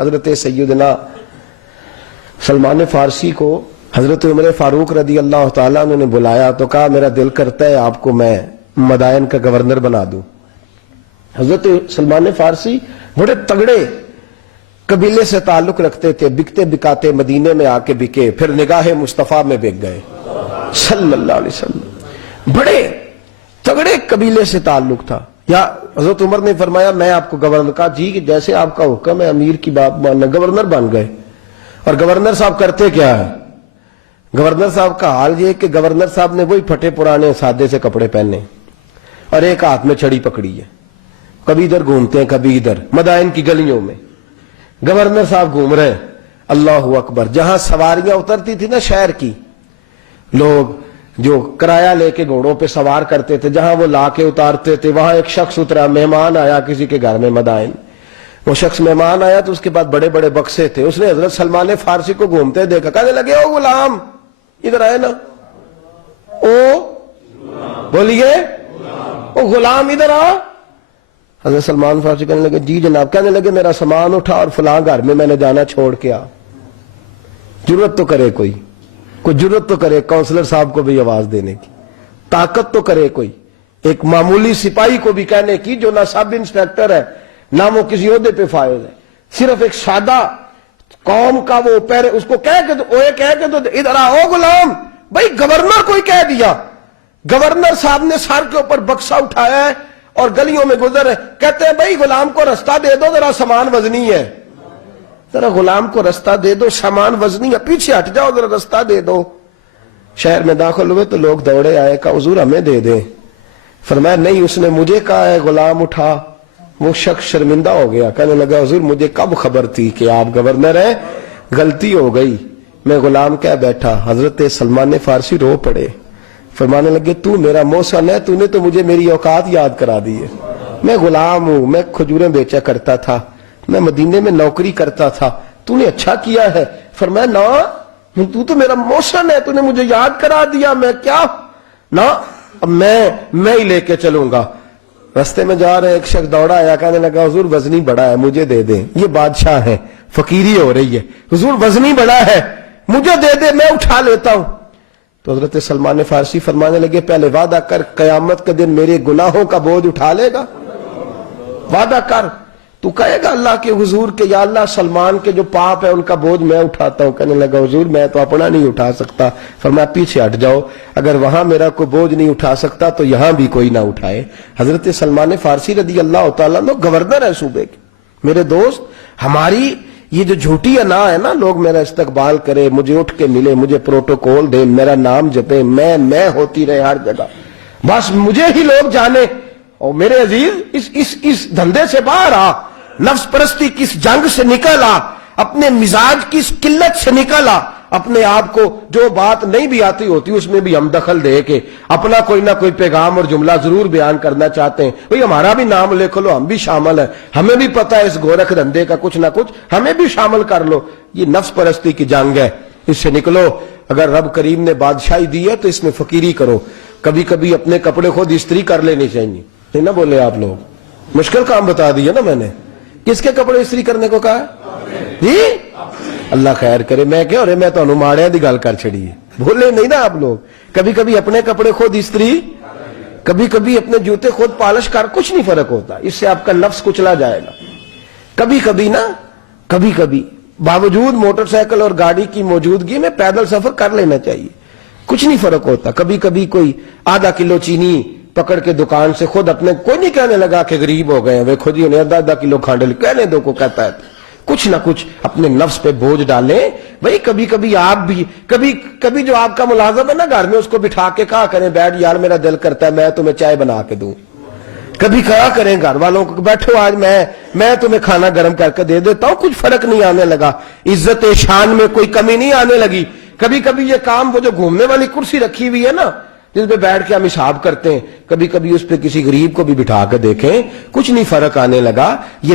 حضرت سیدنا سلمان فارسی کو حضرت عمر فاروق رضی اللہ تعالیٰ نے بلایا تو کہا میرا دل کرتا ہے آپ کو میں مدائن کا گورنر بنا دوں. حضرت سلمان فارسی بڑے تگڑے قبیلے سے تعلق رکھتے تھے، بکتے بکاتے مدینے میں آ کے بکے، پھر نگاہ مصطفیٰ میں بک گئے صلی اللہ علیہ وسلم. بڑے تگڑے قبیلے سے تعلق تھا. یا حضرت عمر نے فرمایا میں آپ کو گورنر، کہا جی کہ جیسے آپ کا حکم ہے، امیر کی بات ماننا. گورنر بن گئے. اور گورنر صاحب کرتے کیا ہے؟ گورنر صاحب کا حال یہ کہ گورنر صاحب نے وہی پھٹے پرانے سادے سے کپڑے پہنے اور ایک ہاتھ میں چھڑی پکڑی ہے، کبھی ادھر گھومتے ہیں کبھی ادھر، مدائن کی گلیوں میں گورنر صاحب گھوم رہے ہیں. اللہ اکبر. جہاں سواریاں اترتی تھی نا شہر کی، لوگ جو کرایہ لے کے گھوڑوں پہ سوار کرتے تھے، جہاں وہ لا کے اتارتے تھے، وہاں ایک شخص اترا، مہمان آیا کسی کے گھر میں مدائن. وہ شخص مہمان آیا تو اس کے بعد بڑے بڑے بکسے تھے. اس نے حضرت سلمان فارسی کو گھومتے دیکھا، کہنے لگے او غلام ادھر آئے نا، او بولیے او غلام ادھر آ. حضرت سلمان فارسی کہنے لگے جی جناب. کہنے لگے میرا سامان اٹھا اور فلاں گھر میں نے جانا چھوڑ کے آ. جرت تو کرے کوئی جرت تو کرے کونسلر صاحب کو بھی آواز دینے کی، طاقت تو کرے کوئی، ایک معمولی سپاہی کو بھی کہنے کی جو نہ سب انسپیکٹر ہے نہ وہ کسی عہدے پہ فائز ہے، صرف ایک سادہ قوم کا وہ پیر، اس کو کہہ کے تو ادھر آؤ غلام. بھائی گورنر کوئی کہہ دیا. گورنر صاحب نے سر کے اوپر بکسا اٹھایا ہے اور گلیوں میں گزر رہے، کہتے ہیں بھائی غلام کو رستہ دے دو، ذرا سامان وزنی ہے، ذرا غلام کو رستہ دے دو، سامان وزنی ہے، پیچھے ہٹ جاؤ، ذرا رستہ دے دو. شہر میں داخل ہوئے تو لوگ دوڑے آئے، کہا حضور ہمیں دے دیں. فرمایا نہیں، اس نے مجھے کہا ہے غلام اٹھا. وہ شخص شرمندہ ہو گیا، کہنے لگا حضور مجھے کب خبر تھی کہ آپ گورنر ہیں، غلطی ہو گئی، میں غلام کہہ بیٹھا. حضرت سلمان فارسی رو پڑے، فرمانے لگے تو میرا محسن ہے، تو نے تو مجھے میری اوقات یاد کرا دی ہے. میں غلام ہوں، میں کھجوریں بیچا کرتا تھا، میں مدینے میں نوکری کرتا تھا، تو نے اچھا کیا ہے. فرمایا نا تو میرا محسن ہے، تو نے مجھے یاد کرا دیا، میں کیا نا اب میں ہی لے کے چلوں گا. رستے میں جا رہے ایک شخص دوڑا آیا، کہنے لگا حضور وزنی بڑا ہے مجھے دے دیں. یہ بادشاہ ہے، فقیری ہو رہی ہے، حضور وزنی بڑا ہے مجھے دے دے، میں اٹھا لیتا ہوں. تو حضرت سلمان فارسی فرمانے لگے پہلے وعدہ کر قیامت کے دن میرے گناہوں کا بوجھ اٹھا لے گا. وعدہ کر، تو کہے گا اللہ کے حضور کے یا اللہ سلمان کے جو پاپ ہے ان کا بوجھ میں اٹھاتا ہوں. کہنے لگا حضور میں تو اپنا نہیں اٹھا سکتا. فرمایا پیچھے ہٹ جاؤ، اگر وہاں میرا کوئی بوجھ نہیں اٹھا سکتا تو یہاں بھی کوئی نہ اٹھائے. حضرت سلمان فارسی رضی اللہ تعالیٰ عنہ گورنر ہے صوبے کے. میرے دوست ہماری یہ جو جھوٹی انا ہے نا، لوگ میرا استقبال کرے، مجھے اٹھ کے ملے، مجھے پروٹوکول دے، میرا نام جپے، میں ہوتی رہے ہر جگہ، بس مجھے ہی لوگ جانے. اور میرے عزیز اس دھندے سے باہر آ، نفس پرستی کی اس جنگ سے نکل آ، اپنے مزاج کی اس قلت سے نکل آ، اپنے آپ کو جو بات نہیں بھی آتی ہوتی اس میں بھی ہم دخل دے کے اپنا کوئی نہ کوئی پیغام اور جملہ ضرور بیان کرنا چاہتے ہیں. بھئی ہمارا بھی نام لکھ لو، ہم بھی شامل ہیں، ہمیں بھی پتہ ہے اس گورکھ دھندے کا کچھ نہ کچھ، ہمیں بھی شامل کر لو. یہ نفس پرستی کی جنگ ہے، اس سے نکلو. اگر رب کریم نے بادشاہی دی ہے تو اس میں فقیری کرو. کبھی کبھی اپنے کپڑے خود استری کر لینی چاہیے. نہیں نہ بولے آپ لوگ، مشکل کام بتا دیا نا میں نے. کس کے کپڑے استری کرنے کو کہا جی؟ اللہ خیر کرے. میں کیا رہے، میں تو ماڑیا دی گل کر چھڑی ہے، بھولے نہیں نا آپ لوگ. کبھی کبھی اپنے کپڑے خود استری، کبھی کبھی اپنے جوتے خود پالش کر، کچھ نہیں فرق ہوتا، اس سے آپ کا نفس کچلا جائے گا. کبھی کبھی باوجود موٹر سائیکل اور گاڑی کی موجودگی میں پیدل سفر کر لینا چاہیے، کچھ نہیں فرق ہوتا. کبھی کبھی کوئی آدھا کلو چینی پکڑ کے دکان سے خود اپنے، کوئی نہیں کہنے لگا کہ غریب ہو گئے ہیں، وہ خود ہی انہیں آدھا کلو کھانڈل کہنے دو کو کہتا ہے. کچھ نہ کچھ اپنے نفس پہ بوجھ ڈالیں. بھئی کبھی آپ بھی کبھی جو آپ کا ملازم ہے نا گھر میں، اس کو بٹھا کے کہا کریں بیٹھ یار میرا دل کرتا ہے میں تمہیں چائے بنا کے دوں. کبھی کہا کریں گھر والوں کو بیٹھو آج میں تمہیں کھانا گرم کر کے دے دیتا ہوں. کچھ فرق نہیں آنے لگا، عزت شان میں کوئی کمی نہیں آنے لگی. کبھی یہ کام، وہ جو گھومنے والی کرسی رکھی ہوئی ہے نا جس پہ بیٹھ کے ہم حساب کرتے ہیں، کبھی اس پہ کسی غریب کو بھی بٹھا کے دیکھیں، کچھ نہیں فرق آنے لگا. یہ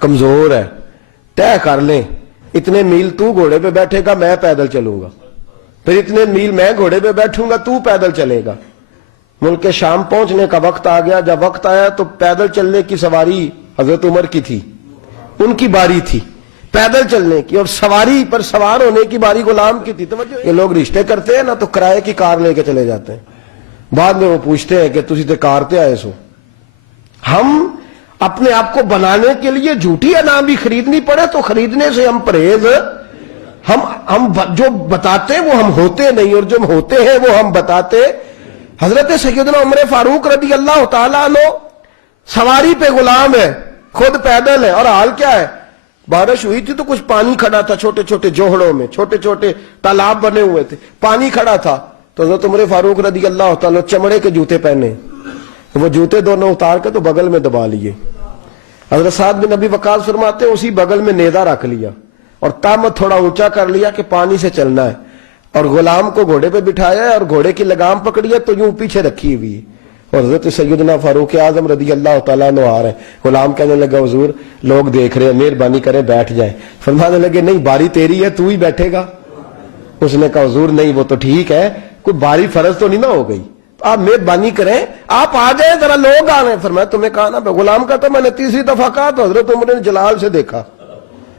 کمزور ہے, طے کر لیں اتنے میل تو گھوڑے پہ بیٹھے گا, میں پیدل چلوں گا, پھر اتنے میل میں گھوڑے پہ بیٹھوں گا, تو پیدل چلے گا. ملک شام پہنچنے کا وقت آ گیا. جب وقت آیا تو پیدل چلنے کی سواری حضرت عمر کی تھی, ان کی باری تھی پیدل چلنے کی, اور سواری پر سوار ہونے کی باری غلام کی تھی. توجہ, یہ لوگ رشتے کرتے ہیں نا تو کرائے کی کار لے کے چلے جاتے ہیں, بعد میں وہ پوچھتے ہیں کہ تسی تے کار تے آئے سو. ہم اپنے آپ کو بنانے کے لیے جھوٹی انعام بھی خریدنی پڑے تو خریدنے سے ہم پرہیز, ہم جو بتاتے ہیں وہ ہم ہوتے نہیں, اور جو ہم ہوتے ہیں وہ ہم بتاتے. حضرت سیدنا عمر فاروق رضی اللہ تعالیٰ عنہ سواری پہ غلام ہے, خود پیدل ہے, اور حال کیا ہے, بارش ہوئی تھی تو کچھ پانی کھڑا تھا چھوٹے چھوٹے جوہڑوں میں, چھوٹے چھوٹے تالاب بنے ہوئے تھے, پانی کھڑا تھا. تو حضرت عمر فاروق رضی اللہ تعالیٰ چمڑے کے جوتے پہنے, وہ جوتے دونوں اتار کے تو بغل میں دبا لیے. حضرت سعد بن ابی وقاص فرماتے ہیں اسی بغل میں نیزہ رکھ لیا اور تامت تھوڑا اونچا کر لیا کہ پانی سے چلنا ہے, اور غلام کو گھوڑے پہ بٹھایا ہے اور گھوڑے کی لگام پکڑی ہے تو یوں پیچھے رکھی ہوئی ہے. اور حضرت سیدنا فاروق اعظم رضی اللہ تعالیٰ عنہ آ رہے ہیں. غلام کہنے لگا حضور لوگ دیکھ رہے ہیں, مہربانی کریں بیٹھ جائیں. فرمانے لگے نہیں باری تیری ہے, تو ہی بیٹھے گا. اس نے کہا حضور نہیں وہ تو ٹھیک ہے, کوئی باری فرض تو نہیں نہ ہو گئی, آپ مہربانی کریں آپ آ جائیں, ذرا لوگ آ رہے ہیں. فرمایا تمہیں کہا نا, غلام کا تو میں نے تیسری دفعہ کہا تو حضرت عمر نے جلال سے دیکھا,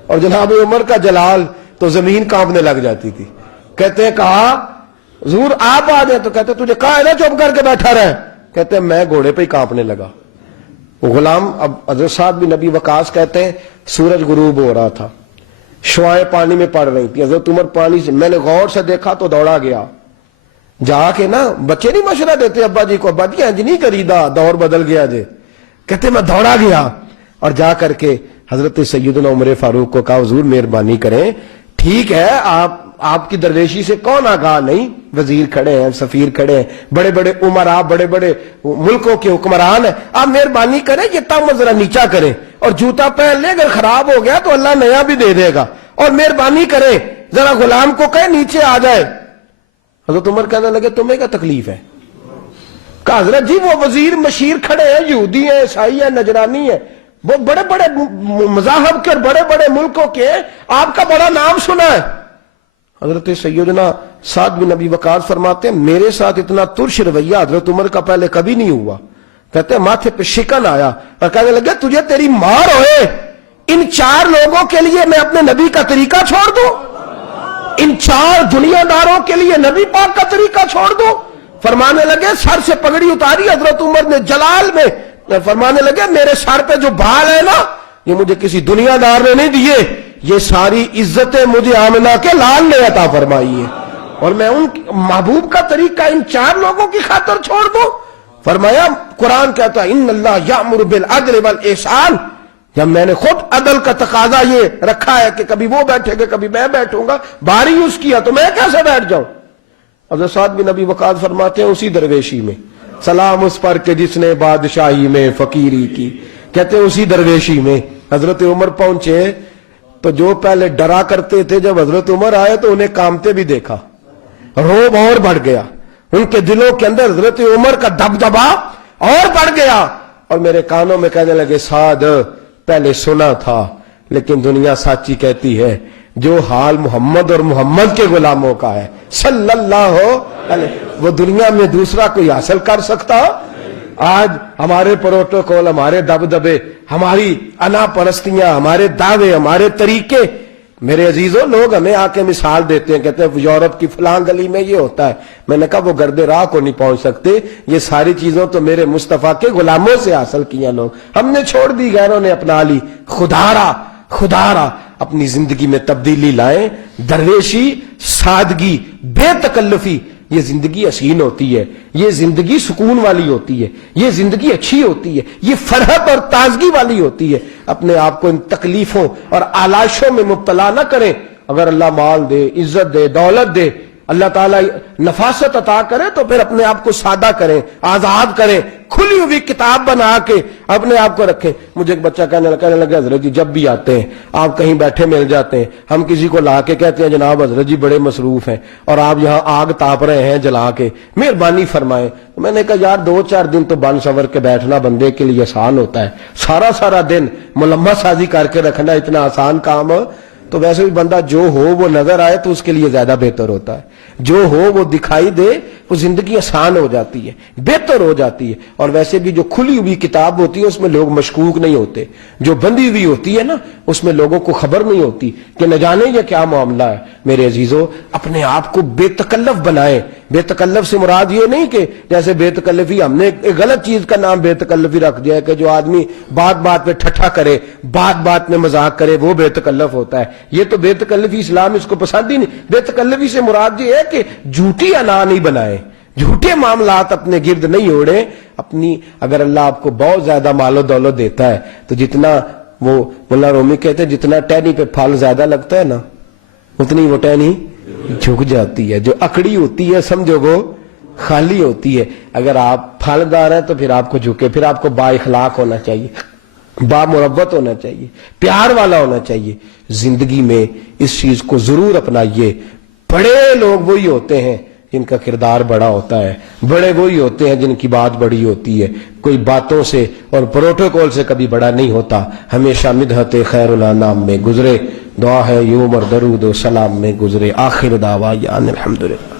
اور جناب عمر کا جلال تو زمین کانپنے لگ جاتی تھی. کہتے ہیں کہا حضور آپ آ جائیں, تو کہتے تجھے کہا ہے نا چپ کر کے بیٹھا رہے. کہتے ہیں میں گھوڑے پہ ہی کانپنے لگا. وہ غلام, اب حضرت سعد بن ابی وقاص کہتے ہیں سورج غروب ہو رہا تھا, شعائیں پانی میں پڑ رہی تھی. حضرت عمر پانی سے, میں نے غور سے دیکھا تو دوڑا گیا. جا کے نا بچے نہیں مشورہ دیتے ابا جی کو, ابا جی انج نہیں کری دا, دور بدل گیا جے. کہتے میں دوڑا گیا اور جا کر کے حضرت سیدنا عمر فاروق کو کہا حضور مہربانی کریں, ٹھیک ہے آپ کی درویشی سے کون آگاہ نہیں, وزیر کھڑے ہیں, سفیر کھڑے ہیں, بڑے بڑے عمراء, بڑے بڑے ملکوں کے حکمران ہیں, آپ مہربانی کریں یہ تامت ذرا نیچا کریں, اور جوتا پہن لیں, اگر خراب ہو گیا تو اللہ نیا بھی دے دے گا, اور مہربانی کریں ذرا غلام کو کہیں نیچے آ جائے. حضرت عمر کہنے لگے تمہیں کیا تکلیف ہے؟ کہا حضرت جی وہ وزیر مشیر کھڑے ہیں, یہودی ہیں, عیسائی ہیں, نجرانی ہیں, وہ بڑے بڑے مذاہب کے اور بڑے بڑے ملکوں کے, آپ کا بڑا نام سنا ہے. حضرت سیدنا سعد بن ابی وقاص فرماتے ہیں میرے ساتھ اتنا ترش رویہ حضرت عمر کا پہلے کبھی نہیں ہوا. کہتے ہیں ماتھے پہ شکن آیا اور کہنے لگے تجھے تیری مار ہوئے, ان 4 لوگوں کے لیے میں اپنے نبی کا طریقہ چھوڑ دوں, ان 4 دنیا داروں کے لیے نبی پاک کا طریقہ چھوڑ دوں. فرمانے لگے سر سے پگڑی اتاری حضرت عمر نے جلال میں, فرمانے لگے میرے سر پہ جو بال ہے نا یہ مجھے کسی دنیا دار نے نہیں دیے, یہ ساری عزتیں مجھے آمنہ کے لال نے عطا فرمائی ہے, اور میں ان محبوب کا طریقہ ان 4 لوگوں کی خاطر چھوڑ دوں. فرمایا قرآن کہتا ہے ان اللہ یأمر بالعدل والاحسان, جب میں نے خود عدل کا تقاضا یہ رکھا ہے کہ کبھی وہ بیٹھے گا کبھی میں بیٹھوں گا, باری یوز کیا تو میں کیسے بیٹھ جاؤں. حضرت سعد بن ابی وقاص فرماتے ہیں اسی درویشی میں سلام اس پر کہ جس نے بادشاہی میں فقیری کی. کہتے ہیں اسی درویشی میں حضرت عمر پہنچے تو جو پہلے ڈرا کرتے تھے جب حضرت عمر آئے تو انہیں کامتے بھی دیکھا, روب اور بڑھ گیا, ان کے دلوں کے اندر حضرت عمر کا دبدبا اور بڑھ گیا, اور میرے کانوں میں کہنے لگے سعد پہلے سنا تھا لیکن دنیا سچی کہتی ہے جو حال محمد اور محمد کے غلاموں کا ہے صلی اللہ علیہ, وہ دنیا میں دوسرا کوئی حاصل کر سکتا. آج ہمارے پروٹوکول, ہمارے دبدبے, ہماری انا پرستیاں, ہمارے دعوے, ہمارے طریقے, میرے عزیزوں لوگ ہمیں آ کے مثال دیتے ہیں, کہتے ہیں یورپ کی فلاں گلی میں یہ ہوتا ہے. میں نے کہا وہ گرد راہ کو نہیں پہنچ سکتے, یہ ساری چیزوں تو میرے مصطفیٰ کے غلاموں سے حاصل کیا لوگ, ہم نے چھوڑ دی, غیروں نے اپنا لی. خدارا اپنی زندگی میں تبدیلی لائیں. درویشی, سادگی, بے تکلفی, یہ زندگی حسین ہوتی ہے, یہ زندگی سکون والی ہوتی ہے, یہ زندگی اچھی ہوتی ہے, یہ فرحت اور تازگی والی ہوتی ہے. اپنے آپ کو ان تکلیفوں اور آلائشوں میں مبتلا نہ کریں. اگر اللہ مال دے, عزت دے, دولت دے, اللہ تعالیٰ نفاست عطا کرے تو پھر اپنے آپ کو سادہ کریں، آزاد کریں، کھلی ہوئی کتاب بنا کے اپنے آپ کو رکھیں۔ مجھے ایک بچہ کہنے لگا حضرت جی جب بھی آتے ہیں آپ کہیں بیٹھے مل جاتے ہیں، ہم کسی کو لا کے کہتے ہیں جناب حضرت جی بڑے مصروف ہیں اور آپ یہاں آگ تاپ رہے ہیں جلا کے، مہربانی فرمائیں۔ میں نے کہا یار 2-4 دن تو بن سنور کے بیٹھنا بندے کے لیے آسان ہوتا ہے، سارا دن ملمہ سازی کر کے رکھنا اتنا آسان کام ہو؟ تو ویسے بھی بندہ جو ہو وہ نظر آئے تو اس کے لیے زیادہ بہتر ہوتا ہے، جو ہو وہ دکھائی دے وہ زندگی آسان ہو جاتی ہے، بہتر ہو جاتی ہے۔ اور ویسے بھی جو کھلی ہوئی کتاب ہوتی ہے اس میں لوگ مشکوک نہیں ہوتے، جو بندی ہوئی ہوتی ہے نا اس میں لوگوں کو خبر نہیں ہوتی کہ نہ جانے یہ کیا معاملہ ہے۔ میرے عزیزو اپنے آپ کو بے تکلف بنائیں۔ بے تکلف سے مراد یہ نہیں کہ جیسے بے تکلفی ہم نے ایک غلط چیز کا نام بے تکلفی رکھ دیا ہے کہ جو آدمی بات پہ ٹھٹھا کرے، بات میں مذاق کرے وہ بے تکلف ہوتا ہے۔ یہ تو بے تکلفی اسلام اس کو پسند ہی نہیں۔ بے تکلفی سے مراد یہ ہے کہ جھوٹی انا نہیں بنائے، جھوٹے معاملات اپنے گرد نہیں اوڑے۔ اپنی اگر اللہ آپ کو بہت زیادہ مال و دولت دیتا ہے تو جتنا وہ مولانا رومی کہتے ہیں جتنا ٹہنی پہ پھل زیادہ لگتا ہے نا اتنی وہ ٹہنی جھک جاتی ہے، جو اکڑی ہوتی ہے سمجھو وہ خالی ہوتی ہے۔ اگر آپ پھلدار ہیں تو پھر آپ کو جھکے، پھر آپ کو با اخلاق ہونا چاہیے، با مربت ہونا چاہیے، پیار والا ہونا چاہیے۔ زندگی میں اس چیز کو ضرور اپنائیے۔ بڑے لوگ وہی ہوتے ہیں جن کا کردار بڑا ہوتا ہے، بڑے وہی ہوتے ہیں جن کی بات بڑی ہوتی ہے۔ کوئی باتوں سے اور پروٹوکول سے کبھی بڑا نہیں ہوتا، ہمیشہ مدحت خیر الانام میں گزرے، دعا ہے یوم اور درود و سلام میں گزرے۔ آخر دعویٰ الحمدللہ۔